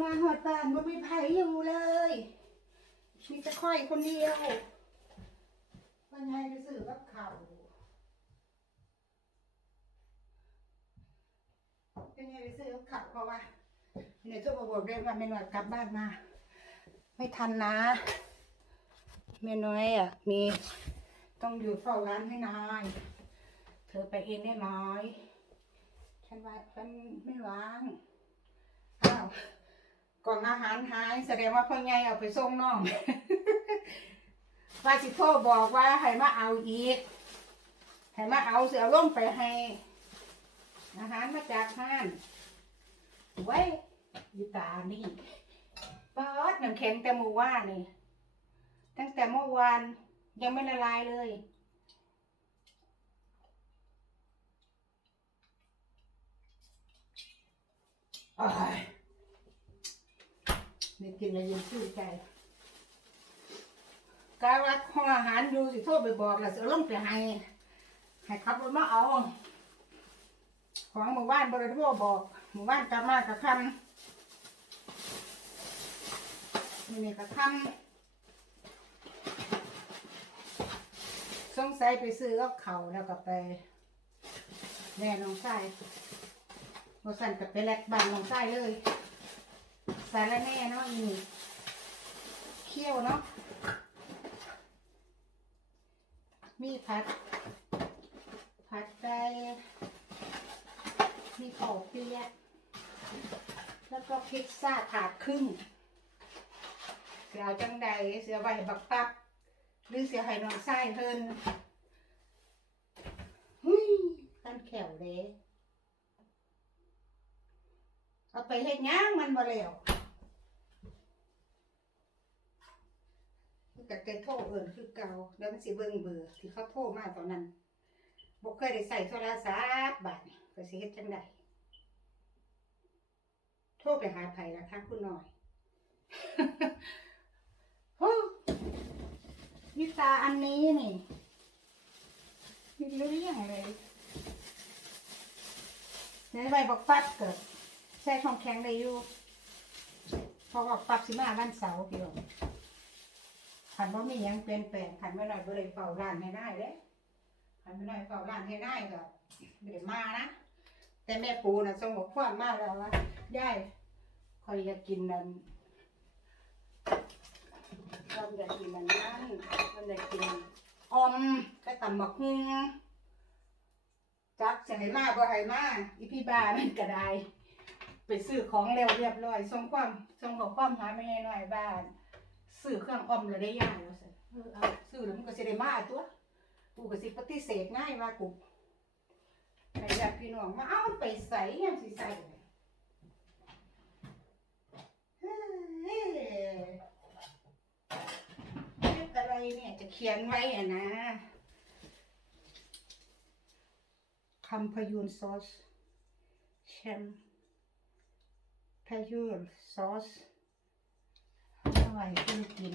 มาหอดบ้านบ่มีไผอยู่เลยมีแต่ค่อยคนเดียวว่าไงไปซื้อกับข้าเป็นไงไปซื้อกับข้าเพราะว่าเนี่ยทุกคนบอกเรียกว่าไม่น้อยกลับบ้านมา ไม่ทันนะแม่น้อยอะ มีต้องอยู่เฝ้าร้านให้นายเธอไปเองได้ไหมฉันว่าฉันไม่ว่างอ้าว กล่องอาหารหายแสดงว่าพ่อใหญ่เอาไปส่งน้องว่าสิโทรบอกว่าให้มาเอาอีกให้มาเอาเสือล่มไปให้อาหารมาจากห้านไว้อยู่ตานี่เปิดน้ำแข็งแต่เมื่อวานนี่ตั้งแต่เมื่อวานยังไม่ละลายเลยอ้าย นี่กินอะไรยังชื่อใจกาว่าห้องอาหารอยู่สิโทรไปบอกแล้วสิเอลงไปให้ให้ขับรถมาเอา ของหมู่บ้านบริโภคบอกหมู่บ้านกลับมากับคำนี่นี่กับคำสงสัยไปซื้อกับเข่าแล้วก็ไปแม่น้องชายบสั่นกับไปแลกบ้านลงใต้เลย สารแน่เนาะนี่เคี่ยวเนาะมีผัด ผัดไก่มีข้าเปียกแล้วก็พิซซ่าถาดครึ่งเสียจังใดเสียให้บักตับหรือเสียให้นองไส้เพิ่นหุ้ยกันแขวเด้เอาไปเฮ็ดย่างมันบ่แล้ว กับใจะโทรเอิ้นคือเก่าแล้วมันสิเบิ่งเบอร์ที่เขาโทรมาตอนนั้นบ่เคยได้ใส่โทรศัพท์บาดนี้ก็สิเฮ็ดจังได๋โทรไปหาไผล่ะคะคุณหน่อยโอ้นี่ตาอันนี้นี่นี่เรื่องเลยในใบบอกปัดเกิดใส่ของแข็งได้อยู่พราะว่าปรับสิมาวันเสาร์พี่น้อง ขันว่ามียังเปลี่ยนแปลงขันไม่หน่อยบ่ได้เฝ้าร้านให้ได้เด้ขันไม่หน่อยเฝ้าร้านให้ได้ก็ไม่ได้มานะแต่แม่ปูน่ะสงบความมาแล้วว่ายายคอยอยากกินนั่นเราอยากกินนั่นนั่นมันอยากกินอมก็ตำบักฮุ้งจักให้มาบ่ให้มาอีพี่บ้ามันก็ได้ไปซื้อของเร็วเรียบร้อยส่งความส่งขอความหาไม่หน่อยบ้าน ซื้อเครื่องออมเลยได้ยากว่าสิเออเอาซื้อแล้วมันก็สิได้มาตัว กูก็สิปฏิเสธง่ายว่ากูให้ญาติพี่น้องมาเอามันไปใส่ยังสิใส่เฮ้ยเฮ็ดอะไรเนี่ยจะเขียนไว้อะนะคำพยูนซอสแชมพายุซอส อร่อยคือกิน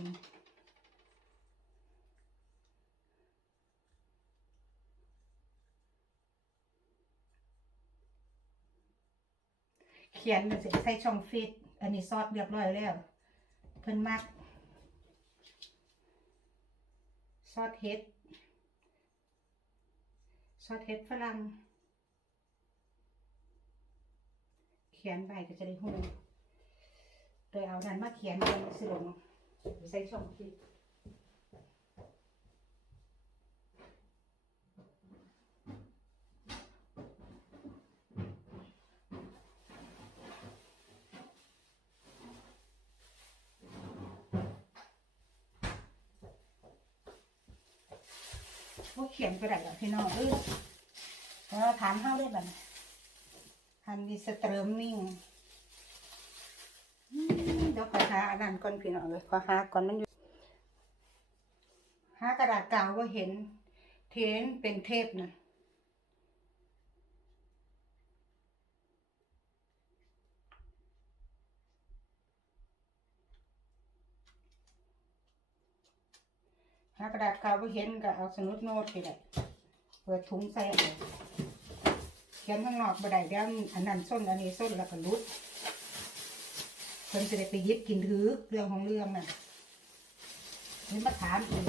เขียนมันจะใส่ช่องฟิต อันนี้ซอสเรียบร้อยแล้วเพิ่นมักซอสเห็ดซอสเห็ดฝรั่งเขียนใบก็จะได้หู โดยเอานั้นมาเขียนบนสิลงใส่ช่องฟิตพวกเขียนก็ได้หรอกพี่น้องเออแล้วถามเฮาได้บัดนี้ฮันดีสเตรมมิ่ง เดี๋ยวขอหาอันนั้นก่อนพี่น้องเลยขอหาก่อนมันอยู่หากระดาษกาวว่าเห็น เทนเป็นเทปนะหากระดาษกาวว่าเห็นก็เอาสนุดโน้ตไปเลยเปิดถุงใส่เอาเขียนข้างนอกบ่ได้เดี๋ยวอันนั้นส้นอันนี้ส้นแล้วก็รุด เพิ่นจะได้ไปยิบกินถือเรื่องของเรื่องน่ะนี่มาถามอีก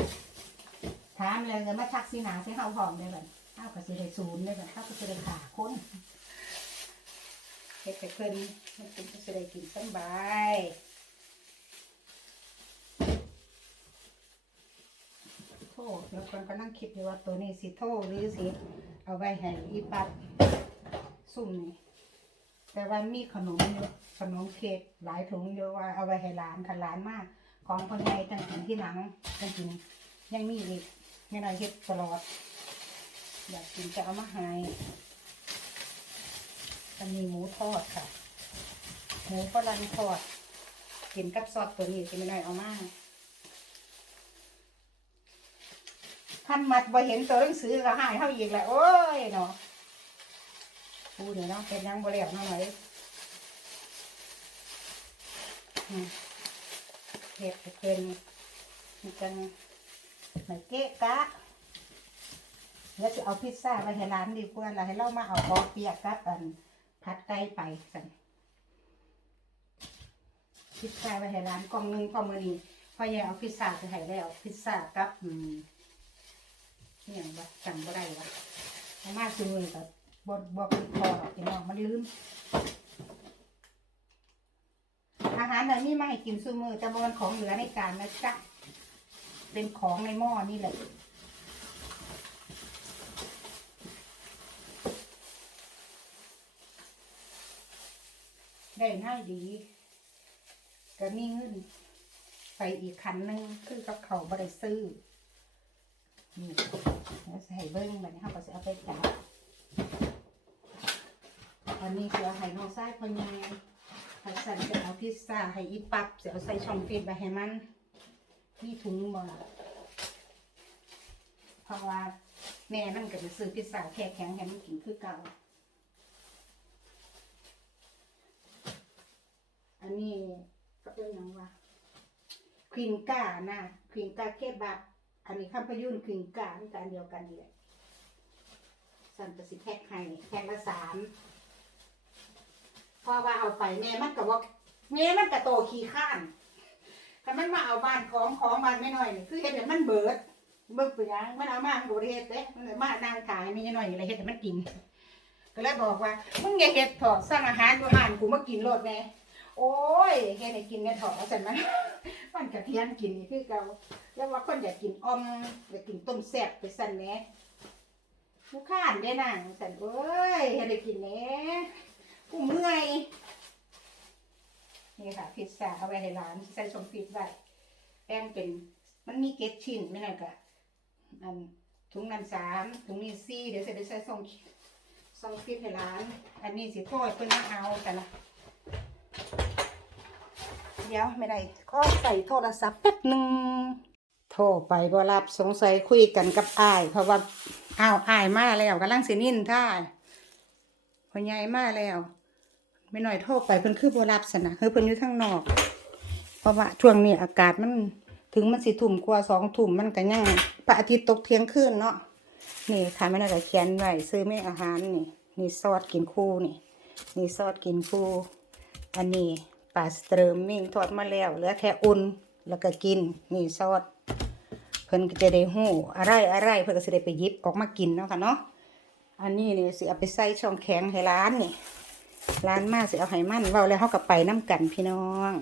ถามแล้วจะมาชักสีหนาใส่เฮาหอมได้บัดเฮาก็สิได้ศูนย์ได้บัดเฮาก็สิได้ขาคนเฮ็ดให้เพิ่นมันเป็นก็สิได้กินสบายโทษแล้วคนก็นั่งคิดอยู่ว่าตัวนี้สิโทษหรือสิเอาไว้ให้อีปัดซุ่มนี่แต่ว่ามีขนมอยู่ ขนมเค้กหลายถุงอยู่ว่าเอาไว้ให้หลานค่ะหลานมาก ของคนใหญ่ตั้งกินที่หลังตั้งกินยังมีอีกไม่น้อยเฮ็ดตลอด อยากกินจะเอามาให้อันนี้หมูทอดค่ะ หมูฝรั่งทอดกินกับซอสตัวนี้จะไม่น้อยเอามาขั้นมัดบ่เห็นตัวหนังสือก็หายเท่าอีกแหละโอ้ยเนาะพูดเนาะเป็นยังบ่เรียบเนาะหน่อยอืม เห็ดเป็นมันจังไม่เกะกะแล้วจะเอาพิซซ่าไปให้ร้านดีกว่าล่ะให้เรามาเอาของเปียกกับอันผัดไก่ไปสั่นพิซซ่าไปให้ร้านกล่องหนึงพอมือนี้พอแย่เอาพิซซ่าไปให้แล้ว พิซซ่ากับอืมอย่างบ่จำบ่ได้วะเอามาซื้อมือกับบดบอกพอหรอกพี่น้องมันลืม อาหารเหล่านี้มาให้กินซูมือแต่บมันของเหลือในการนะจ๊ะเป็นของในหม้อนี่แหละได้ง่ายดีก็มีเงินไปอีกคันนึงคือกับเขาบริซื้อนี่แล้วใส่เบิ้งแบบนี้เขาก็จะเอาไปจับอันนี้คือเอาไห้น้องไส้พอใหญาย ไห้สันจะเอาพิซซ่าให้อีปับจะเอาใส่ช่องฟีดไปให้มันมีถุงบ่เพราะว่าแม่มันก็จะซื้อพิซซ่าแค่แข็งให้มันกินคือเก่า อันนี้ก็เป็นยังวะควิงก้านะควิงก้าเคบับอันนี้ข้ามพยุนควิงก้านี่การเดียวกันนี่แหละสันก็สิแพ็คให้แพ็คละสาม อว่าเอาไปแม่มันก็บอกแม่มันก็โตขี้ข้านถ้ามันมาเอาบ้านของของบ้านไม่น้อยนี่คือเฮ็ดให้มันเบิดเบิดไปยังมันเอามาโบเฮ็ดเด้มันเลยมานางขายไม่น้อยนี่เลยเฮ็ดให้มันกิน ก็เลยบอกว่ามึงอย่าเฮ็ดเถอะสร้างอาหารอยู่บ้านกูมากินโลดแน่โอ้ยเฮ็ดให้กินแน่เถอะสั่นมันมันกระเทียมกินนี่คือเก่าแล้วว่าคนอยากกินออมอยากกินต้มแซ่บไปสั่นแหน่กูข้านได้นางสั่นเอ้ยเฮ็ดให้กินแหน่ กูเมื่อยนี่ค่ะ พิซซ่าเอาไว้ให้ร้านใส่ชมฟิตไว้แป้งเป็นมันมีเกล็ดชิ้นไม่น่าก็อันถุงนั้นสามถุงนี้สี่เดี๋ยวจะได้ใส่ส่งส่งฟิตให้ร้าน อันนี้สิโทษเพิ่นมาเอาแต่ละเดี๋ยวไม่ได้ขอใส่โทรศัพท์แป๊บหนึ่งโทรไปบ่รับสงสัยคุยกันกับอ้าย เพราะว่าอ้าวอ้ายมาแล้วกำลังสินินท่าพอใหญ่มาแล้ว ไม่หน้อยโทรไปเพิ่นคือบ่รับสนะคือเพิ่นอยู่ทางนอก เพราะว่าช่วงนี้อากาศมันถึงมันสิทุ่มกว่าสองทุ่มมันก็ยังพระอาทิตย์ตกเที่ยงคืนเนาะนี่ค่ะไม่น้อยก็เขียนไว้ซื้อแม่อาหารนี่นี่ซอสกินคู่นี่นี่ซอสกินคู่อันนี้ปลาสเตรมมิ่งทอดมาแล้วเหลือแค่อุ่นแล้วก็กินนี่ซอสเพิ่นก็จะได้หู้อะไรอะไรเพิ่นก็สิได้ไปยิบออกมากินเนาะค่ะเนาะอันนี้นี่สิเอาไปใส่ช่องแข็งให้ร้านนี่ ร้านมาสิเอาให้มันเว้าแล้วเฮากับไปน้ำกันพี่น้อง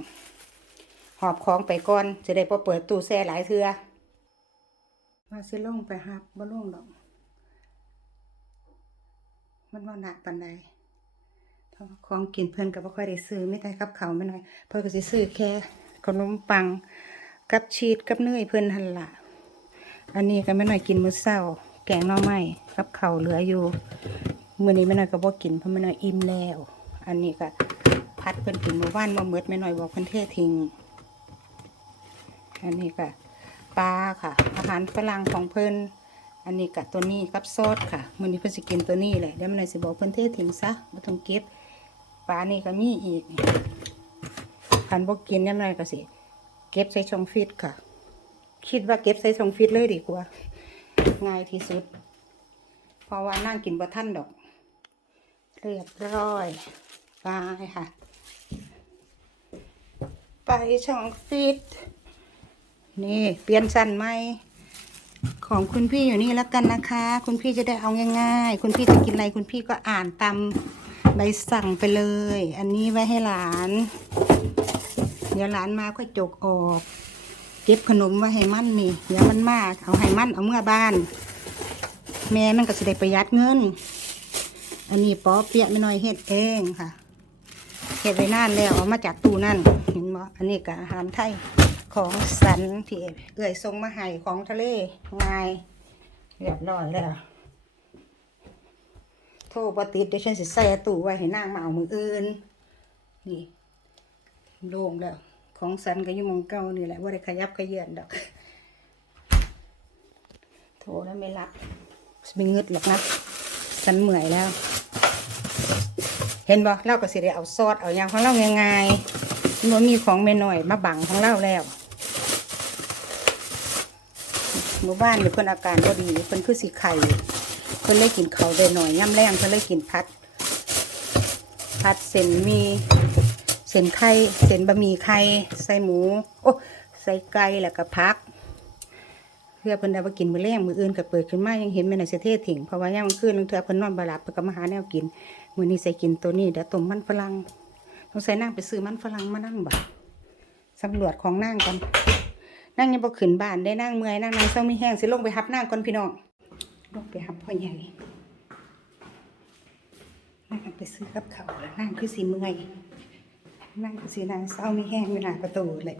หอบของไปก่อนจะได้พอเปิดตู้แช่หลายเทือว่าสิลงไปหับบ่ลงดอก มันว่าหนักปานใดถ้าว่าของกินเพิ่นก็บ่ค่อยได้ซื้อไม่ได้กับเขาไม่น้อย เพิ่นก็สิซื้อแค่ขนมปังกับชีสกับเนยเพิ่นหันละอันนี้ก็ไม่น้อยกินมื้อเช้า แกงหน่อไม้กับเขาเหลืออยู่มื้อนี้แม่น้อยก็บ่กินเพราะแม่น้อยอิ่มแล้ว อันนี้ก็พัดเพิ่นกินเมื่อวานบ่หมดแม่น้อยบอกเพิ่นเททิ้งอันนี้ก็ปลาค่ะ อาหารฝรั่งของเพิ่นอันนี้ก็ตัวนี้กับซอสค่ะมื้อนี้เพิ่นสิกินตัวนี้แหละเดี๋ยวม่น้อยสิบอกเพิ่นเททิ้งซะบ่ต้องเก็บปลานี่ก็มีอีกคันบ่กินแม่น้อยก็สิเก็บใส่ช่องฟิตค่ะ คิดว่าเก็บใส่ช่องฟิตเลยดีกว่า ง่ายที่สุด เพราะว่านั่งกินบะท่านดอก เรียบร้อย ไปค่ะ ไปช่องฟิตนี่เปลี่ยนสั้นไหมของคุณพี่อยู่นี่แล้วกันนะคะ คุณพี่จะได้เอาง่าย ๆ คุณพี่จะกินอะไรคุณพี่ก็อ่านตามใบสั่งไปเลย อันนี้ไว้ให้หลาน เดี๋ยวหลานมาก็จกออก เก็บขนมไว้ให้มั่นนี่เดี๋ยวมันมากเอาให้มั่นเอาเมื่อบ้าน แม่มันก็จะได้ประหยัดเงิน อันนี้ป๊อเปียะไม่น้อยเฮ็ดเองค่ะ เฮ็ดไว้นานแล้วเอามาจากตู้นั่นเห็นบ่อันนี้ก็อาหารไทยของสันที่เอื้อยส่งมาให้ของทะเลง่ายเรียบร้อยแล้วโทรบ่ติดเดี๋ยวฉันสิใส่ตู้ไว้ให้นางมาเอามืออื่น นี่โล่งแล้ว ของสันก็ยู่มองเก่านี่แหละว่าได้ขยับขยื่นดอก โทรแล้วไม่รับไม่งึดหรอกนะ สันเหมื่อยแล้ว เห็นบ่เราก็สิได้เอาซอสเอาอย่างของเราง่ายๆมันมีของแม่น้อยมาบังของเราแล้วหมู่บ้านนี่เพิ่นอาการบ่ดีเพิ่นคือสิไข่เพิ่นเลยกินเขาวได้หน่อยย่ำแรงเพิ่นเลยกินพัด พัดเส้นมีเส้นไข่เส้นบะหมี่ไข่ใส่หมู โอ้ใส่ไก่แล้วก็พักเพื่อเพิ่นได้มากินมื้อแรงมื้ออื่นก็เปิดขึ้นมายังเห็นแม่นายเสยเทศถิ่งเพราะว่ายามกลางคืนนึงเทื่อเพิ่นนอนบ่หลับเพิ่นก็มาหาแนวกิน มื้อนี้ใส่กินตัวนี้เดี๋ยวต้มมันฝรั่งต้องใส่นางไปซื้อมันฝรั่งมานั่งบ่สำรวจของนางก่อนนางยังบ่ขึ้นบ้านได้นางเมื่อยนางนางเศร้ามีแห้งสิลงไปหับนางก่อนพี่น้องลงไปหับพ่อใหญ่นางไปซื้อกับเขาแล้วนางคือสิเมื่อยนางคือสินางเศร้ามีแห้งอยู่หน้าประตูเลย